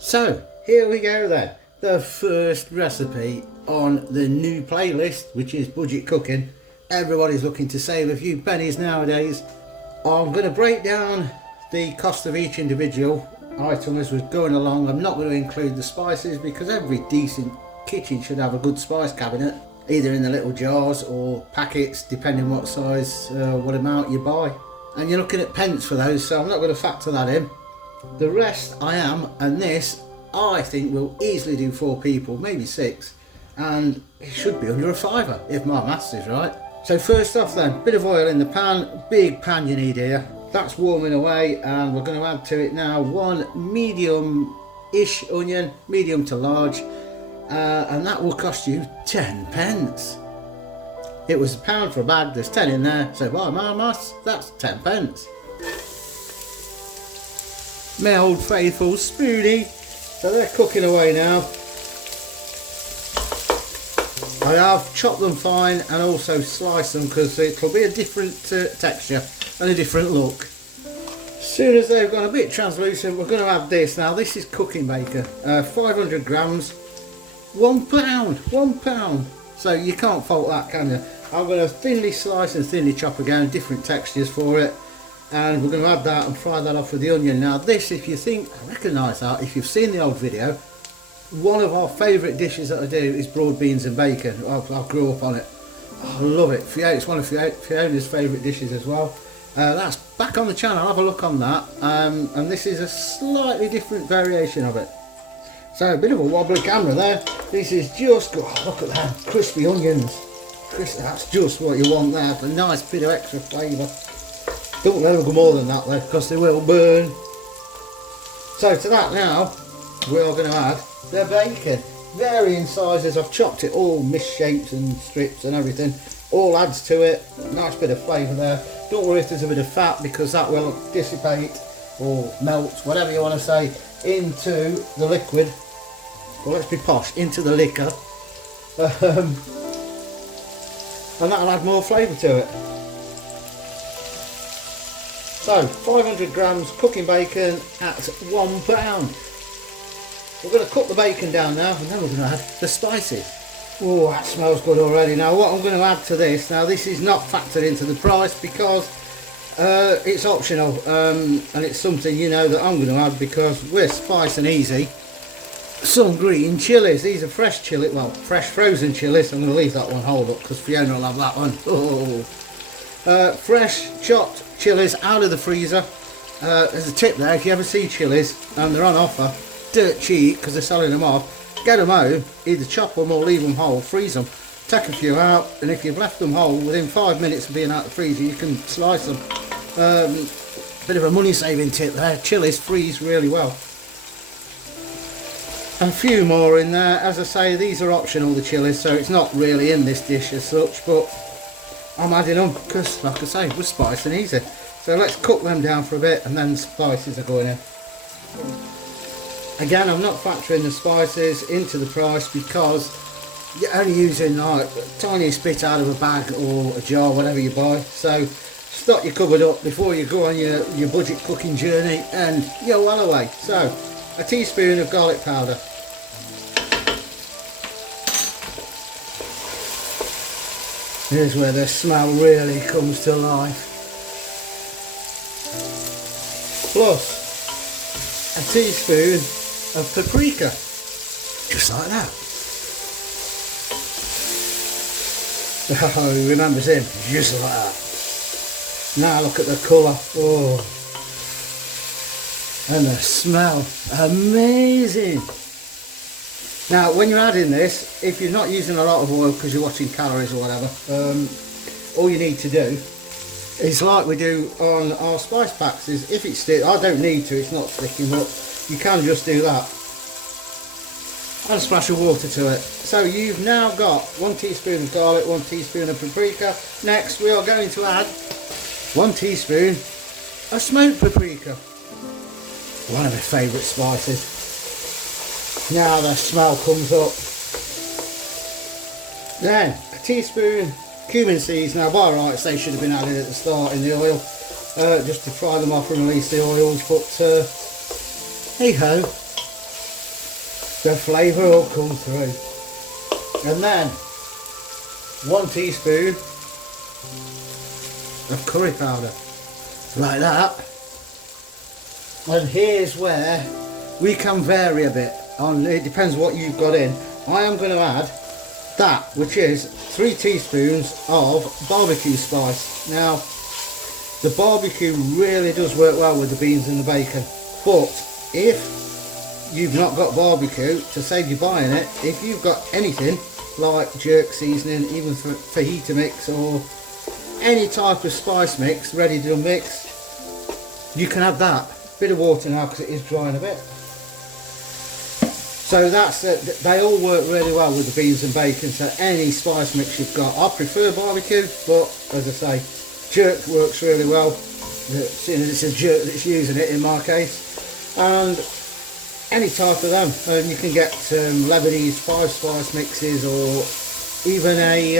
So here we go then, the first recipe on the new playlist, which is budget cooking. Everybody's looking to save a few pennies nowadays. I'm going to break down the cost of each individual item as we're going along. I'm not going to include the spices because every decent kitchen should have a good spice cabinet, either in the little jars or packets, depending what size, what amount you buy. And you're looking at pence for those, so I'm not going to factor that in. The rest I am, and this I think will easily do 4 people, maybe 6, and it should be under a fiver if my maths is right. So first off then, bit of oil in the pan, big pan you need here. That's warming away, and we're going to add to it now 1 medium-ish onion, medium to large, and that will cost you 10 pence. It was £1 for a bag, there's 10 in there, so by my maths, that's 10 pence. My old faithful spoonie. So they're cooking away now. I have chopped them fine and also sliced them because it'll be a different texture and a different look. As soon as they've gone a bit translucent, we're going to add this. Now this is cooking bacon, 500 grams, £1. So you can't fault that, can you? I'm going to thinly slice and thinly chop again, different textures for it. And we're going to add that and fry that off with the onion. Now this, if you think, I recognise that, if you've seen the old video, one of our favourite dishes that I do is broad beans and bacon. I grew up on it. I love it. It's one of Fiona's favourite dishes as well. That's back on the channel, have a look on that. And this is a slightly different variation of it. So a bit of a wobbly camera there. This is just, oh, look at that, crispy onions. That's just what you want there, for a nice bit of extra flavour. Don't let them go more than that though, because they will burn. So to that now, we are going to add the bacon. Varying sizes, I've chopped it all misshapes and strips and everything. All adds to it, nice bit of flavour there. Don't worry if there's a bit of fat, because that will dissipate or melt, whatever you want to say, into the liquid. Well, let's be posh, into the liquor. And that'll add more flavour to it. So 500 grams cooking bacon at £1. We're going to cook the bacon down now, and then we're going to add the spices. Oh, that smells good already. Now what I'm going to add to this, now this is not factored into the price because it's optional, and it's something, you know, that I'm going to add because we're spice and easy. Some green chilies. These are fresh chili, well, fresh frozen chilies. I'm going to leave that one hold up because Fiona will have that one. Oh. Fresh chopped chilies out of the freezer. There's a tip there, if you ever see chilies and they're on offer, dirt cheap because they're selling them off, get them home, either chop them or leave them whole, freeze them, take a few out, and if you've left them whole, within 5 minutes of being out of the freezer you can slice them. Bit of a money saving tip there. Chilies freeze really well. And a few more in there. As I say, these are optional, the chilies, so it's not really in this dish as such, but I'm adding them because, like I say, we're spice and easy. So let's cook them down for a bit and then the spices are going in. Again, I'm not factoring the spices into the price because you're only using like the tiniest bit out of a bag or a jar, whatever you buy. So stock your cupboard up before you go on your budget cooking journey and you're well away. So a teaspoon of garlic powder. Here's where the smell really comes to life. Plus a teaspoon of paprika. Just like that. Oh, he remembers him. Just like that. Now look at the colour. Oh. And the smell. Amazing. Now when you're adding this, if you're not using a lot of oil because you're watching calories or whatever, all you need to do is like we do on our spice packs, is if it's stick, I don't need to, it's not sticking, but you can just do that. Add a splash of water to it. So you've now got 1 teaspoon of garlic, 1 teaspoon of paprika. Next we are going to add 1 teaspoon of smoked paprika. One of my favourite spices. Now the smell comes up. Then a teaspoon cumin seeds. Now by rights they should have been added at the start in the oil, just to fry them off and release the oils, but hey ho. the flavour will come through. And then 1 teaspoon of curry powder, like that. And here's where we can vary a bit on, it depends what you've got in. I am going to add that, which is 3 teaspoons of barbecue spice. Now the barbecue really does work well with the beans and the bacon, but if you've not got barbecue, to save you buying it, if you've got anything like jerk seasoning, even fajita mix or any type of spice mix, ready to mix, you can add that. Bit of water now because it is drying a bit. So that's it. They all work really well with the beans and bacon, so any spice mix you've got. I prefer barbecue, but as I say, jerk works really well, seeing as it's a jerk that's using it in my case. And any type of them, you can get Lebanese 5 spice mixes, or even a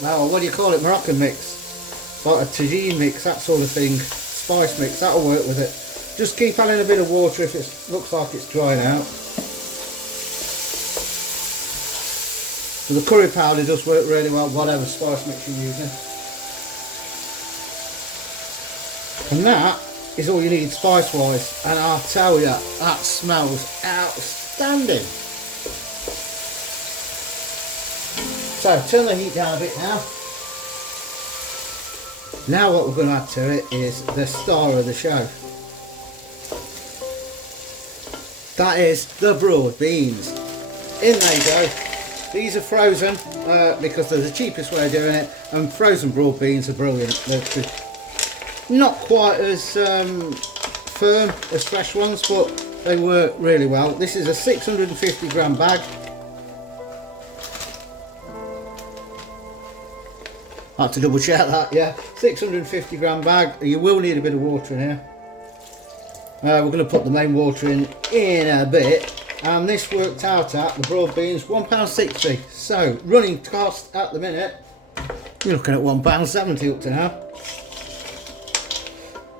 well, what do you call it, Moroccan mix, like a tagine mix, that sort of thing, spice mix, that'll work with it. Just keep adding a bit of water if it looks like it's drying out. So the curry powder does work really well, whatever spice mix you're using. And that is all you need spice wise, and I'll tell you, that smells outstanding. So turn the heat down a bit now. Now what we're going to add to it is the star of the show. That is the broad beans. In they go. These are frozen because they're the cheapest way of doing it, and frozen broad beans are brilliant. They're not quite as firm as fresh ones, but they work really well. This is a 650 gram bag. I have to double check that, yeah. 650 gram bag. You will need a bit of water in here. We're going to put the main water in a bit. And this worked out at, the broad beans, £1.60. So, running cost at the minute, you're looking at £1.70 up to now.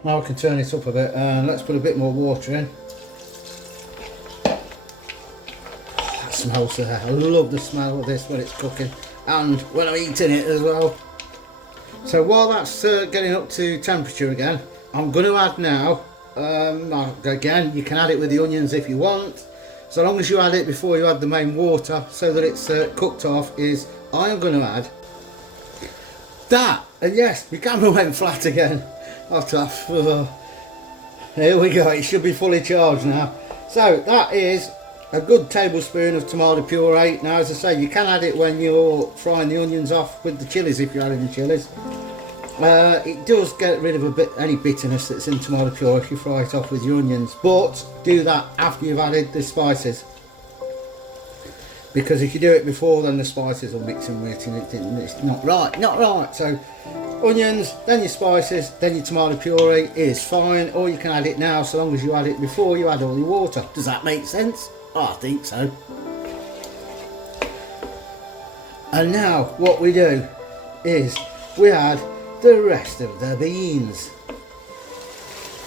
Now we can turn it up a bit, and let's put a bit more water in. That smells there. I love the smell of this when it's cooking, and when I'm eating it as well. So while that's getting up to temperature again, I'm going to add now, again, you can add it with the onions if you want, so long as you add it before you add the main water so that it's cooked off, is I am going to add that. And yes, my camera went flat again. Here we go, it should be fully charged now. So that is a good tablespoon of tomato puree. Now as I say, you can add it when you're frying the onions off with the chilies if you're adding the chilies. It does get rid of any bitterness that's in tomato puree if you fry it off with your onions, but do that after you've added the spices, because if you do it before, then the spices will mix in with it and it's not right. So onions, then your spices, then your tomato puree is fine, or you can add it now so long as you add it before you add all your water. Does that make sense? I think so. And now what we do is we add the rest of the beans.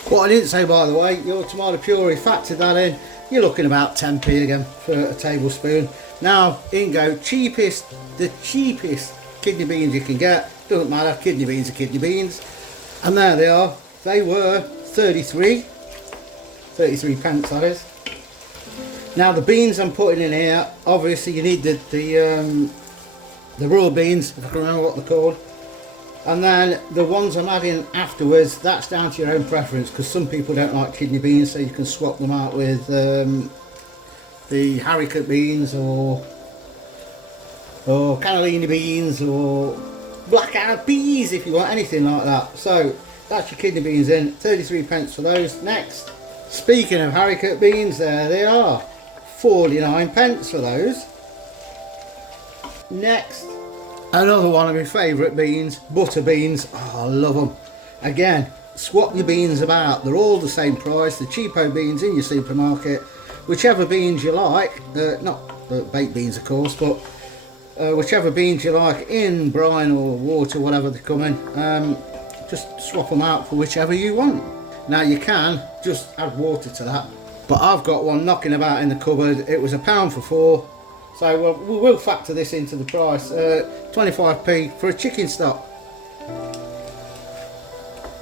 What I didn't say, by the way, your tomato puree, factor that in, you're looking about 10p again for a tablespoon. Now in go the cheapest kidney beans you can get. Doesn't matter, kidney beans are kidney beans. And there they are. They were 33 pence, that is. Now the beans I'm putting in here, obviously you need the raw beans, if I can remember what they're called. And then the ones I'm adding afterwards, that's down to your own preference, because some people don't like kidney beans, so you can swap them out with the haricot beans or cannellini beans or black-eyed peas if you want, anything like that. So that's your kidney beans in, 33 pence for those. Next, speaking of haricot beans, there they are, 49 pence for those. Next, another one of my favourite beans, butter beans. Oh, I love them. Again, swap your beans about, they're all the same price, the cheapo beans in your supermarket, whichever beans you like, not baked beans of course, but whichever beans you like in brine or water, whatever they come in, just swap them out for whichever you want. Now you can just add water to that but I've got one knocking about in the cupboard. It was £1 for 4, so we will factor this into the price. 25p for a chicken stock.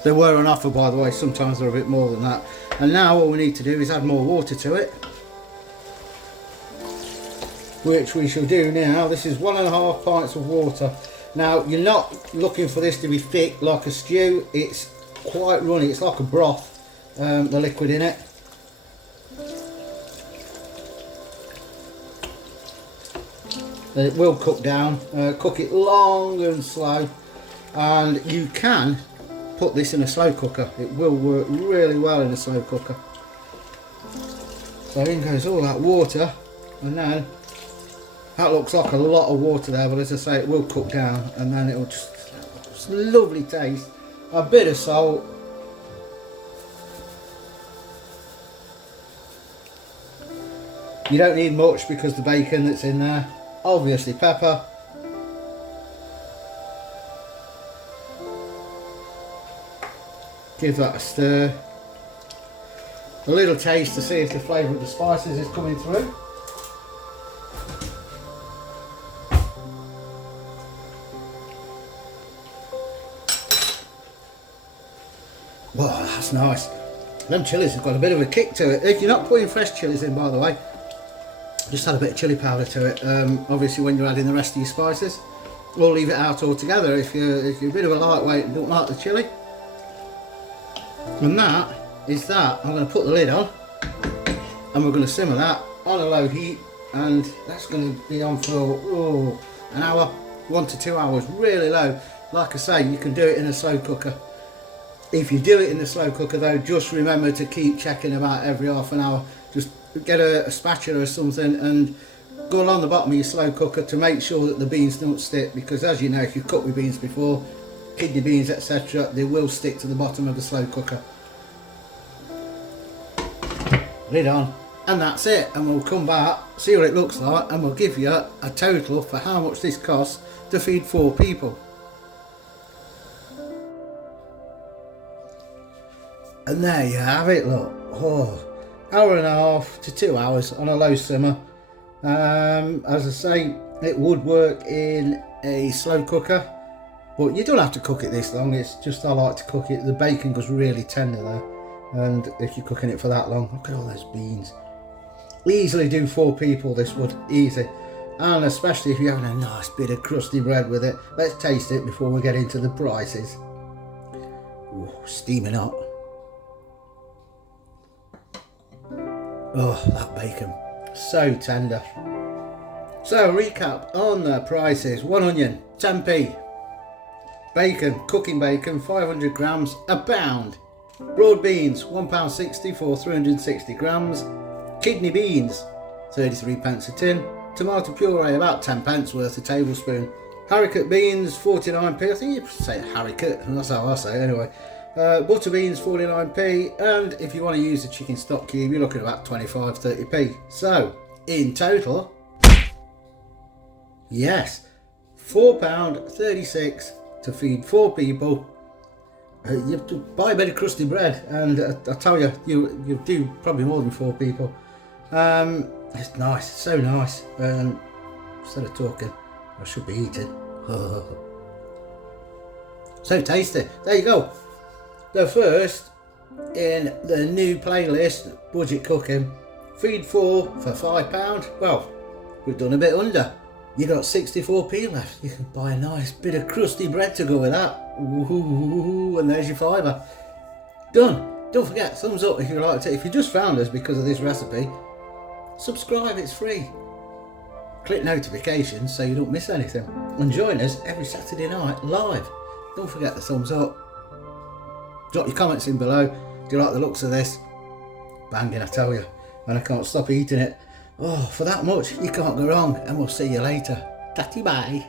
They were on offer, by the way. Sometimes they're a bit more than that. And now all we need to do is add more water to it, which we shall do now. This is 1.5 pints of water. Now, you're not looking for this to be thick like a stew. It's quite runny. It's like a broth, the liquid in it. It will cook down. Cook it long and slow. And you can put this in a slow cooker. It will work really well in a slow cooker. So in goes all that water, and then that looks like a lot of water there, but as I say, it will cook down, and then it'll just lovely taste. A bit of salt. You don't need much because the bacon that's in there. Obviously pepper. Give that a stir. A little taste to see if the flavour of the spices is coming through. Wow, that's nice. Them chilies have got a bit of a kick to it. If you're not putting fresh chilies in, by the way, just add a bit of chilli powder to it. Obviously when you're adding the rest of your spices, or leave it out altogether if you're a bit of a lightweight and don't like the chilli. And that is that. I'm going to put the lid on, and we're going to simmer that on a low heat, and that's going to be on for an hour, 1 to 2 hours, really low. Like I say, you can do it in a slow cooker. If you do it in the slow cooker though, just remember to keep checking about every half an hour. Just get a spatula or something and go along the bottom of your slow cooker to make sure that the beans don't stick, because as you know, if you've cooked with beans before, kidney beans etc., they will stick to the bottom of the slow cooker. Lid on, and that's it, and we'll come back, see what it looks like, and we'll give you a total for how much this costs to feed 4 people. And there you have it, look. Hour and a half to 2 hours on a low simmer. As I say, it would work in a slow cooker, but you don't have to cook it this long. It's just I like to cook it. The bacon goes really tender there, and if you're cooking it for that long, look at all those beans. Easily do 4 people, this would, easy. And especially if you're having a nice bit of crusty bread with it. Let's taste it before we get into the prices. Ooh, steaming hot. Oh, that bacon, so tender. So recap on the prices. 1 onion, 10p. Bacon, cooking bacon, 500 grams, £1. Broad beans, £1.60 for 360 grams. Kidney beans, 33p a tin. Tomato puree, about 10p worth a tablespoon. Haricot beans, 49p. I think you say haricot, and that's how I say it anyway. Butter beans, 49p, and if you want to use a chicken stock cube, you're looking at about 25-30p. So in total, yes, £4.36 to feed 4 people. You have to buy a bit of crusty bread, and I tell you, you do probably more than 4 people. It's nice, so nice. Instead of talking, I should be eating. So tasty. There you go. The first in the new playlist, budget cooking, feed 4 for £5. Well, we've done a bit under. You got 64p left. You can buy a nice bit of crusty bread to go with that. Ooh, and there's your fiver. Done. Don't forget, thumbs up if you liked it. If you just found us because of this recipe, subscribe, it's free. Click notifications so you don't miss anything. And join us every Saturday night live. Don't forget the thumbs up. Drop your comments in below. Do you like the looks of this? Banging, I tell you. And I can't stop eating it. Oh, for that much, you can't go wrong. And we'll see you later. Tatty bye.